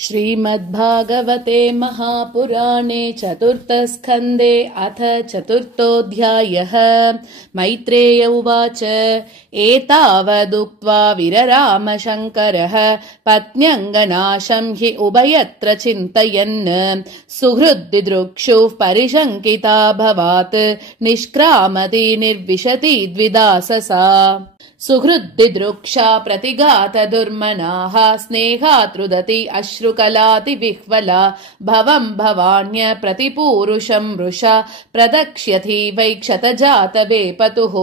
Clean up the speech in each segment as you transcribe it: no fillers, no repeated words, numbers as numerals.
श्रीमद्भागवते महापुराणे चतुर्थस्कन्धे अथ चतुर्थोऽध्यायः। मैत्रेय उवाच एतावदुक्त्वा विरराम शङ्करः पत्न्यङ्गनाशं हि उभयत्र चिन्तयन् सुहृद्दिदृक्षुः परिशङ्किताभवात् निष्क्रामति निर्विशति द्विदाससा। सुहृद्दिदृक्षा प्रतिघात दुर्मनाः स्नेहात्रुदति अश्रुकलाति विह्वला भवं भवान्य प्रतिपूरुषं वृषा प्रदक्ष्यति वै क्षतजात वेपतुः।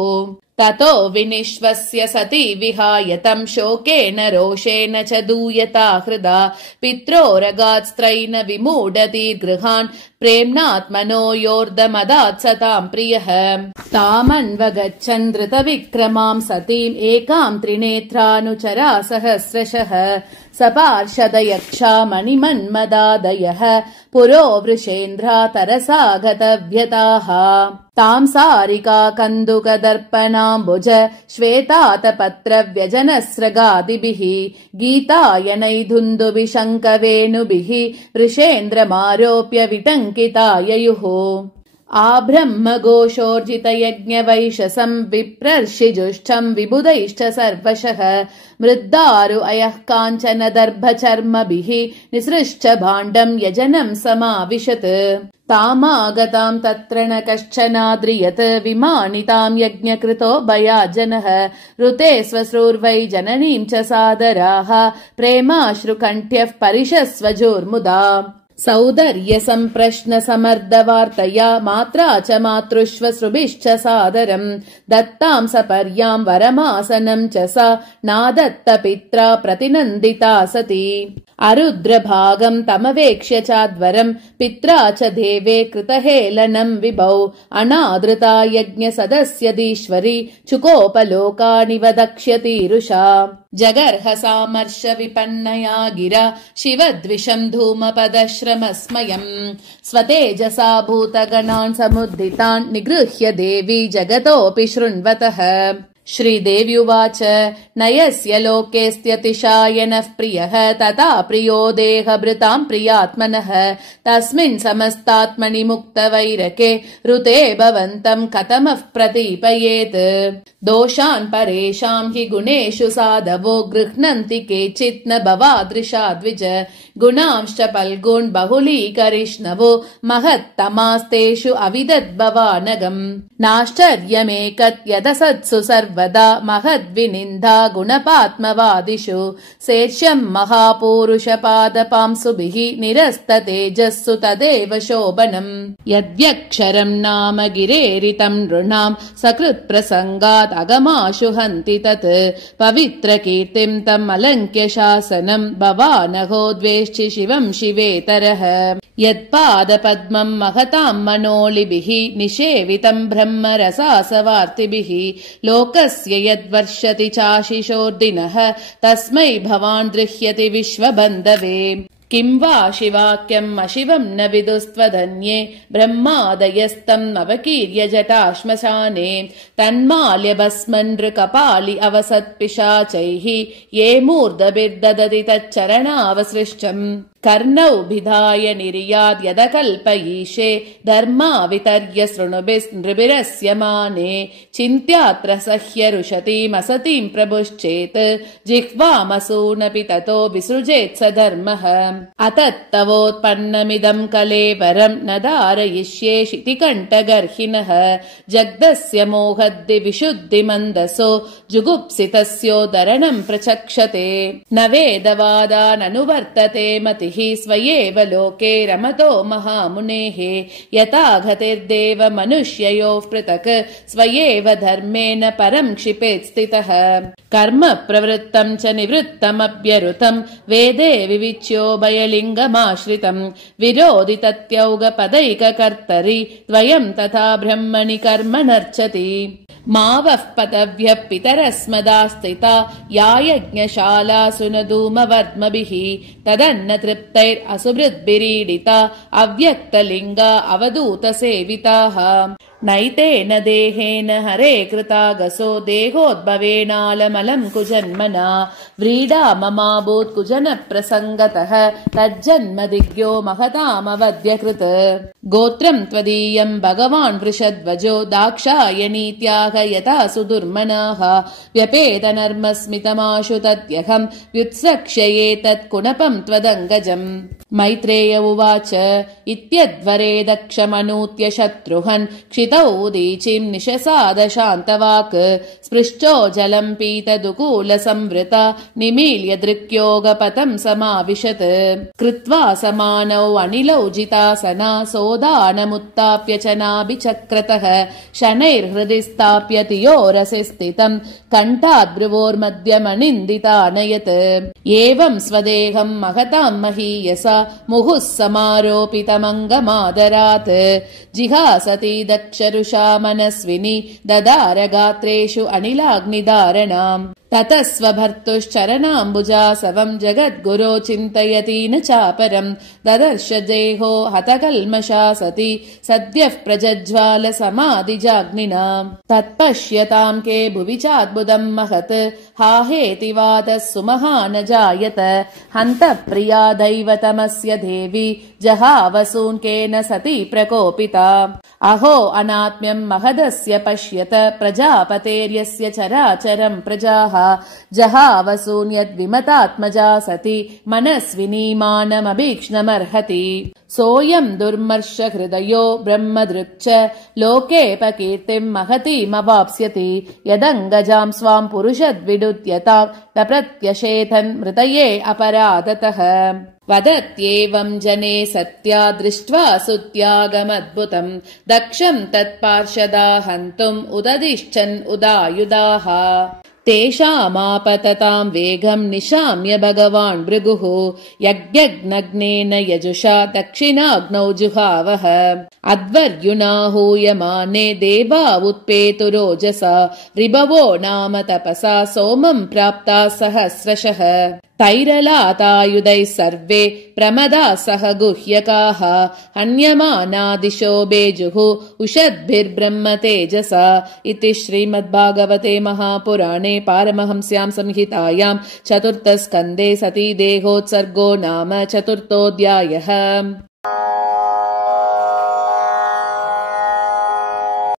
ततो विनिश्वस्य सती विहायतं शोकेन रोषेण च दूयता हृदा पित्रोरगात्स्त्रैन विमूढतीर्गृहान् प्रेम्णात्मनो योर्दमदात् सतां प्रियः। तामन्वगच्छन् धृतविक्रमां सतीम् एकां त्रिनेत्रानुचरा सहस्रशः सपार्षदयक्षा मणिमन्मदादयः पुरो वृषेन्द्रा तरसा गतव्यताः। तां सारिका कन्दुकदर्पणाम्बुज श्वेतातपत्रव्यजनस्रगादिभिः गीतायनैधुन्दुभिः शङ्खवेणुभिः वृषेन्द्रमारोप्य विटङ्किताययुः। आब्रह्मघोषोर्जितयज्ञवैशसं विप्रर्षिजुष्टं विबुधैश्च सर्वशः मृद्दारु अयः काञ्चन दर्भचर्मभिः निसृष्ट भाण्डं यजनं समाविशत्। तामागतां तत्र न कश्चनाद्रियत् विमानितां यज्ञकृतो भयाजनः ऋते स्वश्रूर्वै जननीं च सादराः प्रेमाश्रुकण्ठ्यः परिशस्वजोर्मुदा। सौदर्य सम्प्रश्न समर्दवार्तया मात्रा च मातृश्वश्रुभिश्च सादरम् दत्तां सपर्यां वरमासनं च सा नादत्त पित्रा प्रतिनन्दिता सती। अरुद्रभागं तमवेक्ष्य चाध्वरं पित्रा च देवे कृतहेलनं विभौ अनादृता यज्ञसदस्यदीश्वरी चुकोपलोकानिवदक्ष्यतीरुषा। जगर्हसामर्श विपन्नया गिरा शिवद्विषं धूमपदश्रमस्मयम् स्वतेजसा भूतगणान् समुद्दितान् निगृह्य देवी जगतोऽपि शृण्वतः। श्रीदेव्युवाच नयस्य लोकेऽस्त्यतिशायनः प्रियः तथा प्रियो देहभृतां प्रियात्मनः तस्मिन् समस्तात्मनि मुक्तवैरके ऋते भवन्तं कथमः प्रतीपयेत्। दोषान् परेषां हि गुणेषु साधवो गृह्णन्ति केचित् न भवादृशा द्विज गुणांश्च पल्गुन् बहुलीकरिष्णवो महत्तमास्तेषु अविदद्भवानगम्। नाश्चर्यमेकत् यदसत्सु सर्वदा महद्विनिन्दा गुणपात्मवादिषु शेष्यं महापूरुषपादपांसुभिः निरस्ततेजस्सु तदेव शोभनम्। यद्यक्षरं नाम गिरेरितं नृणां सकृत्प्रसङ्गात् अगमाशु हन्ति तत् पवित्रकीर्तिं तम् अलङ्क्य शासनं भवानहो द्वेष्टि शिवं शिवेतरः। यत्पादपद्मं महतां मनोलिभिः निषेवितं ब्रह्मरसासवार्तिभिः लोकस्य यद्वर्षति चाशिशोर्दिनः तस्मै भवान् दृह्यति विश्वबन्धवे। किं वा शिवाख्यम् अशिवं न विदुस्त्वदन्ये ब्रह्मादयस्तम् अवकीर्य जटाश्मशाने तन्माल्यभस्मनृकपालि अवसत्पिशाचैः ये मूर्धभिर्ददति तच्चरणावसृष्टम्। कर्णौ भिधाय निर्याद् यदकल्पयीशे धर्मा वितर्य शृणुभिर्नृभिरस्यमाने चिन्त्यात्र सह्य रुशतीमसतीं प्रभुश्चेत् जिह्वामसूनपि ततो विसृजेत् स धर्मः। अतत्तवोत्पन्नमिदं कलेवरं न धारयिष्ये शितिकण्ठगर्हिणः जग्दस्य मोहद्दि विशुद्धिमन्दसो जुगुप्सितस्योदरणं प्रचक्षते। न वेदवादाननुवर्तते मतिः स्वयेव लोके रमतो महामुनेः यथा गतिर्देव मनुष्ययोः पृथक् स्वयेव धर्मेण परं क्षिपेत् स्थितः। कर्म प्रवृत्तं च निवृत्तमभ्यरुतं वेदे विविच्योभयलिङ्गमाश्रितं विरोधि तत्यौगपदैककर्तरि द्वयं तथा ब्रह्मणि कर्म नर्चति। मावः पतव्यः पितरस्मदास्थिता या यज्ञशालासु न धूमवर्त्मभिः तदन्न तृप्तैरसुभृद्भिरीडिता अव्यक्तलिङ्गा अवधूतसेविताः। नैतेन देहेन हरे कृतागसो देहोद्भवेनालमलं कुजन्मना व्रीडा ममाभूत् कुजन प्रसङ्गतः तज्जन्म दिग्यो महतामवद्यकृत् गोत्रं त्वदीयं भगवान् वृषध्वजो दाक्षायणीत्याह यथा सुदुर्मनाः व्यपेतनर्मस्मितमाशु तद्यहं व्युत्सक्ष्ये तत्कुणपं त्वदङ्गजम् मैत्रेय उवाच इत्यध्वरे दक्षमनूत्य शत्रुहन् क्षितौ उदीचिं निशसाद शान्तवाक् स्पृष्टो जलं पीतदुकूलसंवृता निमील्य दृक्योगपतं समाविशत् कृत्वा समानौ अनिलौ जितासना सोदानमुत्थाप्य च नाभिचक्रतः शनैर्हृदि स्थाप्य तियोरसि स्थितं कण्ठाद्भ्रुवोर्मध्यमनिन्दितानयत् एवं स्वदेहं महतां महीयसा मुहुः समारोपितमङ्गमादरात् जिहासति दक्षरुषा मनस्विनी ददार गात्रेषु अनिलाग्निधारणाम् ततः स्वभर्तुश्चरणाम्बुजासवं जगद्गुरो चिन्तयति न चापरं ददर्श देहो हतकल्मषा सति सद्यः प्रज्ज्वाल समाधिजाग्निना तत्पश्यतां के भुवि चाद्भुतं महत् हाहेति वातः सुमहान जायत हन्तप्रिया दैवतमस्य देवी जहावसून्केन सती प्रकोपिता अहो अनात्म्यं महदस्य पश्यत प्रजापतेर्यस्य चराचरं प्रजाः जहावसून्यद्विमतात्मजा सति मनस्विनी मानमभीक्ष्णमर्हति सोऽयं दुर्मर्ष हृदयो ब्रह्मदृक् च लोकेऽपकीर्तिं महतीमवाप्स्यति यदङ्गजां स्वां पुरुषद्विडुद्यतां प्रप्रत्यशेथन् मृतये अपराधतः वदत्येवं जने सत्या दृष्ट्वा सुत्यागमद्भुतं दक्षं तत्पार्षदा हन्तुम् उददिश्चन् उदायुधाः तेषामापततां वेगं निशाम्य भगवान् भृगुः यज्ञग्नग्नेन यजुषा दक्षिणाग्नौ जुहावः अध्वर्युनाहूयमाने देवा उत्पेतुरोजसा रिभवो नाम तपसा सोमं प्राप्ता सहस्रशः तैरलातायुधैः सर्वे प्रमदा सह गुह्यकाः हन्यमानादिशो बेजुः उषद्भिर्ब्रह्म तेजसा इति श्रीमद्भागवते महापुराणे पारमहंस्यां संहितायां चतुर्थस्कन्धे सती देहोत्सर्गो नाम चतुर्थोऽध्यायः।